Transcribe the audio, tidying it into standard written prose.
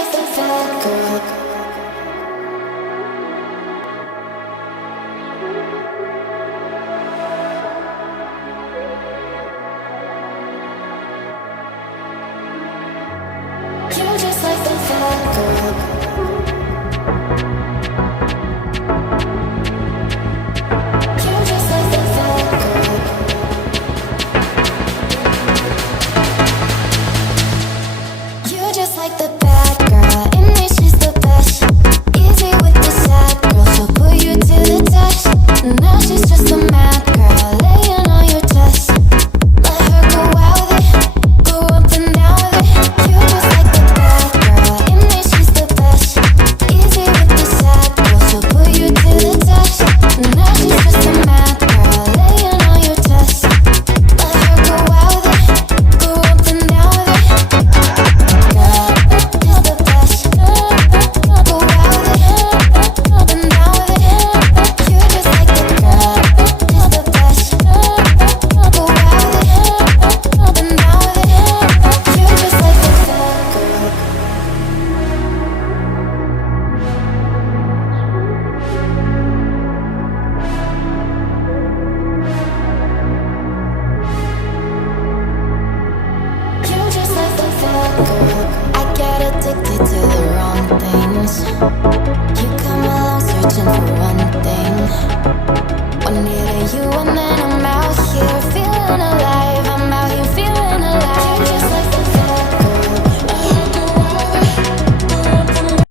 like the bad girl. You're just like the bad girl. You're just like the bad girl. You're just like the bad girl. In me, she's the best. Easy with the sad girl. She'll put you to the test. Now she's just a mad girl, laying on your chest. Let her go out with it, go up and down with it. You're just like the bad girl. In me, she's the best. Easy with the sad girl. She'll put you to the test. Now she's just a mad girl, laying on your chest. Let her go out with it, go up and down with it. I get addicted to the wrong things. You come along searching for one thing. One near you and then I'm out here feeling alive.